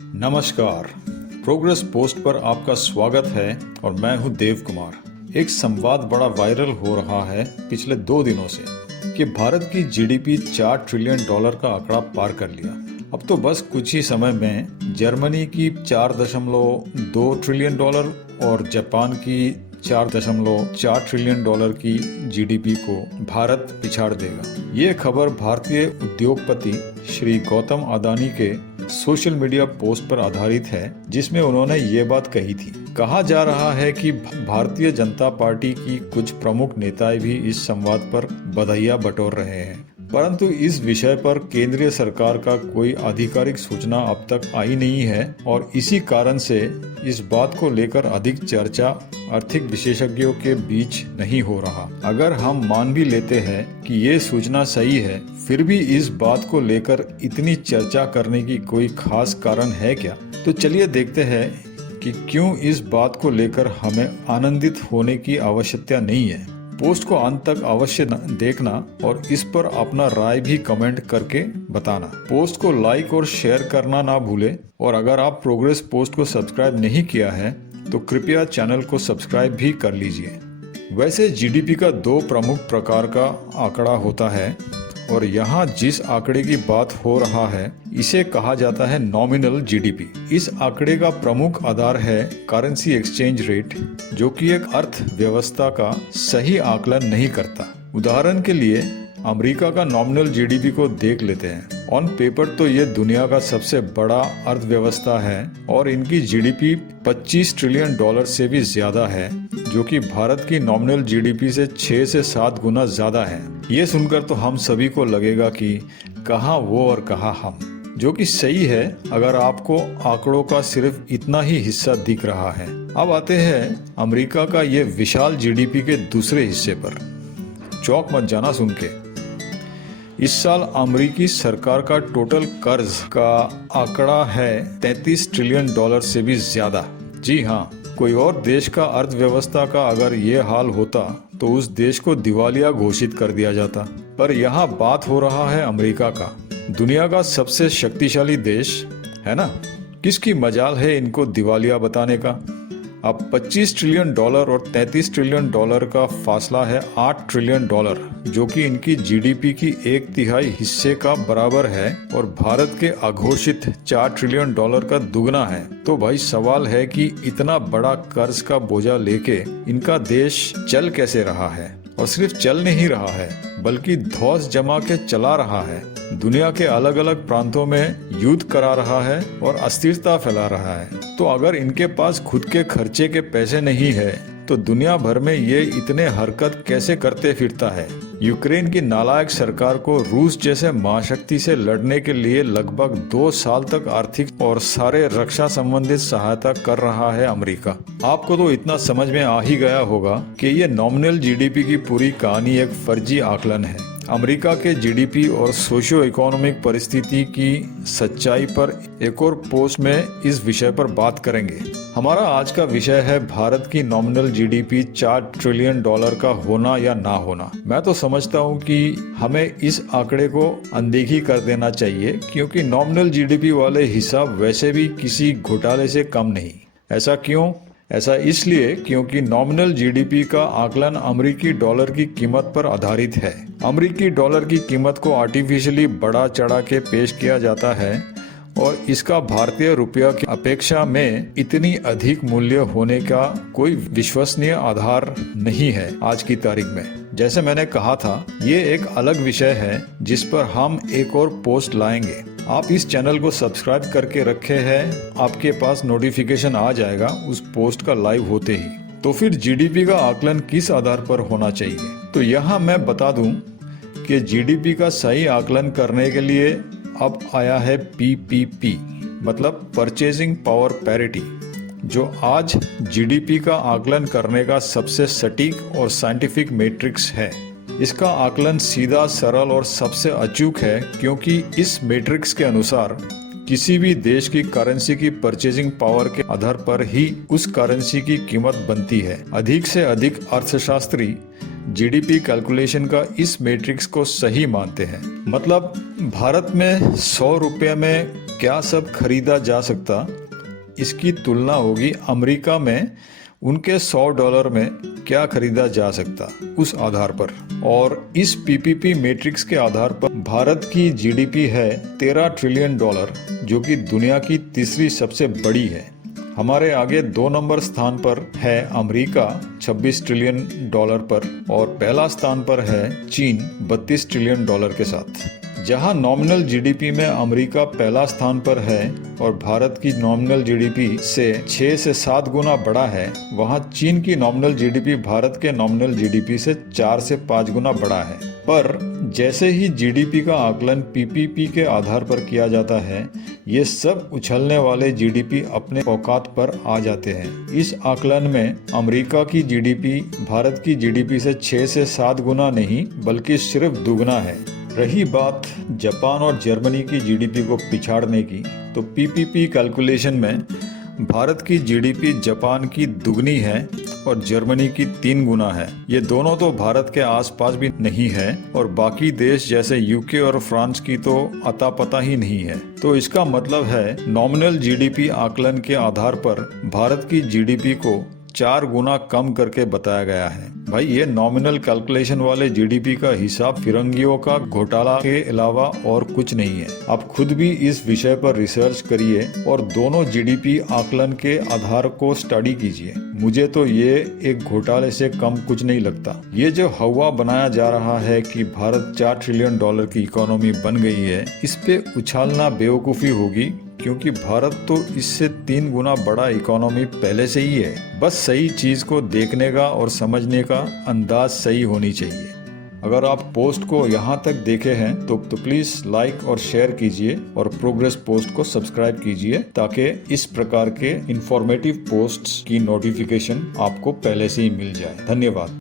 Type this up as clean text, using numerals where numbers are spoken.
नमस्कार। Progress post पर आपका स्वागत है और मैं हूं देव कुमार। एक संवाद बड़ा वायरल हो रहा है पिछले 2 दिनों से कि भारत की जीडीपी $4 ट्रिलियन का आंकड़ा पार कर लिया। अब तो बस कुछ ही समय में जर्मनी की $4.2 ट्रिलियन और जापान की $4.4 ट्रिलियन की जीडीपी को भारत पिछाड़ देगा। ये खबर भारतीय उद्योगपति श्री गौतम अदानी के सोशल मीडिया पोस्ट पर आधारित है, जिसमें उन्होंने ये बात कही थी। कहा जा रहा है कि भारतीय जनता पार्टी की कुछ प्रमुख नेताएं भी इस संवाद पर बधाइयां बटोर रहे हैं, परंतु इस विषय पर केंद्रीय सरकार का कोई आधिकारिक सूचना अब तक आई नहीं है और इसी कारण से इस बात को लेकर अधिक चर्चा आर्थिक विशेषज्ञों के बीच नहीं हो रहा। अगर हम मान भी लेते हैं कि ये सूचना सही है, फिर भी इस बात को लेकर इतनी चर्चा करने की कोई खास कारण है क्या? तो चलिए देखते हैं कि क्यों इस बात को लेकर हमें आनंदित होने की आवश्यकता नहीं है। पोस्ट को अंत तक अवश्य देखना और इस पर अपना राय भी कमेंट करके बताना। पोस्ट को लाइक और शेयर करना ना भूले और अगर आप प्रोग्रेस पोस्ट को सब्सक्राइब नहीं किया है तो कृपया चैनल को सब्सक्राइब भी कर लीजिए। वैसे जीडीपी का 2 प्रमुख प्रकार का आंकड़ा होता है और यहाँ जिस आंकड़े की बात हो रहा है इसे कहा जाता है नॉमिनल जीडीपी। इस आंकड़े का प्रमुख आधार है करेंसी एक्सचेंज रेट, जो कि एक अर्थव्यवस्था का सही आकलन नहीं करता। उदाहरण के लिए अमेरिका का नॉमिनल जीडीपी को देख लेते हैं। ऑन पेपर तो ये दुनिया का सबसे बड़ा अर्थव्यवस्था है और इनकी जीडीपी $25 ट्रिलियन से भी ज्यादा है, जो कि भारत की नॉमिनल जीडीपी से 6 से 7 गुना ज्यादा है। ये सुनकर तो हम सभी को लगेगा कि कहाँ वो और कहाँ हम, जो कि सही है अगर आपको आंकड़ों का सिर्फ इतना ही हिस्सा दिख रहा है। अब आते हैं अमेरिका का ये विशाल जीडीपी के दूसरे हिस्से पर। चौंक मत जाना सुन के। इस साल अमेरिकी सरकार का टोटल कर्ज का आंकड़ा है $33 ट्रिलियन से भी ज्यादा। जी हाँ, कोई और देश का अर्थव्यवस्था का अगर ये हाल होता तो उस देश को दिवालिया घोषित कर दिया जाता, पर यहाँ बात हो रहा है अमेरिका का, दुनिया का सबसे शक्तिशाली देश है ना। किसकी मजाल है इनको दिवालिया बताने का। अब $25 ट्रिलियन और $33 ट्रिलियन का फासला है $8 ट्रिलियन, जो कि इनकी जीडीपी की 1/3 हिस्से का बराबर है और भारत के अघोषित $4 ट्रिलियन का दुगना है। तो भाई सवाल है कि इतना बड़ा कर्ज का बोझा लेके इनका देश चल कैसे रहा है, और सिर्फ चल नहीं रहा है बल्कि धौंस जमा के चला रहा है। दुनिया के अलग अलग प्रांतों में युद्ध करा रहा है और अस्थिरता फैला रहा है। तो अगर इनके पास खुद के खर्चे के पैसे नहीं है तो दुनिया भर में ये इतने हरकत कैसे करते फिरता है। यूक्रेन की नालायक सरकार को रूस जैसे महाशक्ति से लड़ने के लिए लगभग 2 साल तक आर्थिक और सारे रक्षा संबंधित सहायता कर रहा है अमेरिका। आपको तो इतना समझ में आ ही गया होगा कि ये नॉमिनल जीडीपी की पूरी कहानी एक फर्जी आकलन है। अमेरिका के जीडीपी और सोशियो इकोनॉमिक परिस्थिति की सच्चाई पर एक और पोस्ट में इस विषय पर बात करेंगे। हमारा आज का विषय है भारत की नॉमिनल जीडीपी $4 ट्रिलियन का होना या ना होना। मैं तो समझता हूँ कि हमें इस आंकड़े को अनदेखी कर देना चाहिए, क्योंकि नॉमिनल जीडीपी वाले हिसाब वैसे भी किसी घोटाले से कम नहीं। ऐसा क्यों? ऐसा इसलिए क्योंकि नॉमिनल जीडीपी का आकलन अमेरिकी डॉलर की कीमत पर आधारित है। अमेरिकी डॉलर की कीमत को आर्टिफिशियली बढ़ा चढ़ा के पेश किया जाता है और इसका भारतीय रुपया की अपेक्षा में इतनी अधिक मूल्य होने का कोई विश्वसनीय आधार नहीं है आज की तारीख में। जैसे मैंने कहा था, ये एक अलग विषय है जिस पर हम एक और पोस्ट लाएंगे। आप इस चैनल को सब्सक्राइब करके रखे हैं, आपके पास नोटिफिकेशन आ जाएगा उस पोस्ट का लाइव होते ही। तो फिर जीडीपी का आकलन किस आधार पर होना चाहिए? तो यहाँ मैं बता दूं कि जीडीपी का सही आकलन करने के लिए अब आया है पीपीपी, मतलब परचेजिंग पावर पैरिटी, जो आज जीडीपी का आकलन करने का सबसे सटीक और साइंटिफिक मैट्रिक्स है। इसका आकलन सीधा, सरल और सबसे अचूक है, क्योंकि इस मैट्रिक्स के अनुसार किसी भी देश की करेंसी की परचेजिंग पावर के आधार पर ही उस करेंसी की कीमत बनती है। अधिक से अधिक अर्थशास्त्री जीडीपी कैलकुलेशन का इस मैट्रिक्स को सही मानते हैं। मतलब भारत में 100 रुपये में क्या सब खरीदा जा सकता, इसकी तुलना होगी अमेरिका में उनके $100 में क्या खरीदा जा सकता उस आधार पर। और इस पीपीपी मैट्रिक्स के आधार पर भारत की जीडीपी है $13 ट्रिलियन, जो कि दुनिया की तीसरी सबसे बड़ी है। हमारे आगे 2 नंबर स्थान पर है अमेरिका $26 ट्रिलियन पर, और पहला स्थान पर है चीन $32 ट्रिलियन के साथ। जहां नॉमिनल जीडीपी में अमेरिका पहला स्थान पर है और भारत की नॉमिनल जीडीपी से 6 से 7 गुना बड़ा है, वहां चीन की नॉमिनल जीडीपी भारत के नॉमिनल जीडीपी से 4 से 5 गुना बड़ा है। पर जैसे ही जीडीपी का आकलन पीपीपी के आधार पर किया जाता है, ये सब उछलने वाले जीडीपी अपने औकात पर आ जाते हैं। इस आकलन में अमेरिका की जीडीपी भारत की जीडीपी से 6 से 7 गुना नहीं बल्कि सिर्फ दुगना है। रही बात जापान और जर्मनी की जीडीपी को पिछाड़ने की, तो पीपीपी कैलकुलेशन में भारत की जीडीपी जापान की दुगनी है और जर्मनी की 3 गुना है। ये दोनों तो भारत के आसपास भी नहीं है और बाकी देश जैसे यूके और फ्रांस की तो अता पता ही नहीं है। तो इसका मतलब है नॉमिनल जीडीपी आकलन के आधार पर भारत की जीडीपी को 4 गुना कम करके बताया गया है। भाई ये नॉमिनल कैलकुलेशन वाले जीडीपी का हिसाब फिरंगियों का घोटाला के अलावा और कुछ नहीं है। आप खुद भी इस विषय पर रिसर्च करिए और दोनों जीडीपी आकलन के आधार को स्टडी कीजिए। मुझे तो ये एक घोटाले से कम कुछ नहीं लगता। ये जो हवा बनाया जा रहा है कि भारत $4 ट्रिलियन की इकोनॉमी बन गई है, इस पे उछालना बेवकूफ़ी होगी, क्योंकि भारत तो इससे 3 गुना बड़ा इकोनॉमी पहले से ही है। बस सही चीज को देखने का और समझने का अंदाज सही होनी चाहिए। अगर आप पोस्ट को यहाँ तक देखे हैं तो प्लीज लाइक और शेयर कीजिए और प्रोग्रेस पोस्ट को सब्सक्राइब कीजिए, ताकि इस प्रकार के इंफॉर्मेटिव पोस्ट्स की नोटिफिकेशन आपको पहले से ही मिल जाए। धन्यवाद।